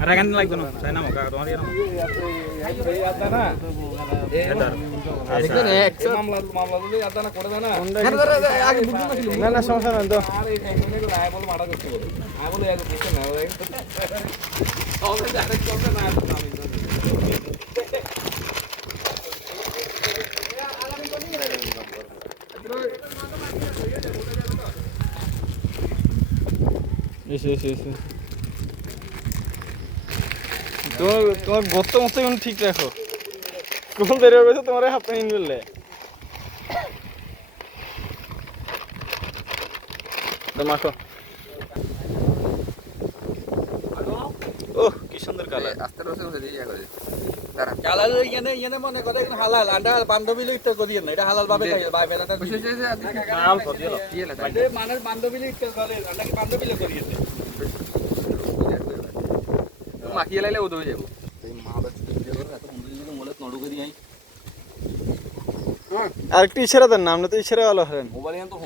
আর এখানে লাগবে না তাই না মকা তোমার দিয়ে না মামলা যদি আদানা করে দেয় না আগে বুদ্ধি না ছিল না না সমস্যা নাই তো আর এই কোম্পানিগুলো আয় বলে মারা করতে বলে আয় বলে এক বুঝতে না ডাইরেক্ট করতে না এসে তোমার গত মতো এখন ঠিক রাখো কোন দেরি হবে তোমার হাত নিন বললে মাখো ওহ কি সুন্দর কালার আস্তে আস্তে দিয়ে ইয়া করে তারা কালার এখানে মনে করে হালাল আন্ডা বান্ধবী লিখতে করিয়ে না এটা হালাল ভাবে খাই ভাই বেলাটা বিশেষ করে আদি নাম করিয়ে না দিয়ে লাগে মানে মানুষ বান্ধবী লিখতে করে আন্ডা কি বান্ধবী লিখতে করিয়ে মাখিয়ে লাইলে ওদ হয়ে যাবো আরেকটু ইশারা দেন না আমরা তো ইশারা ভালো হারেন মোবাইল তো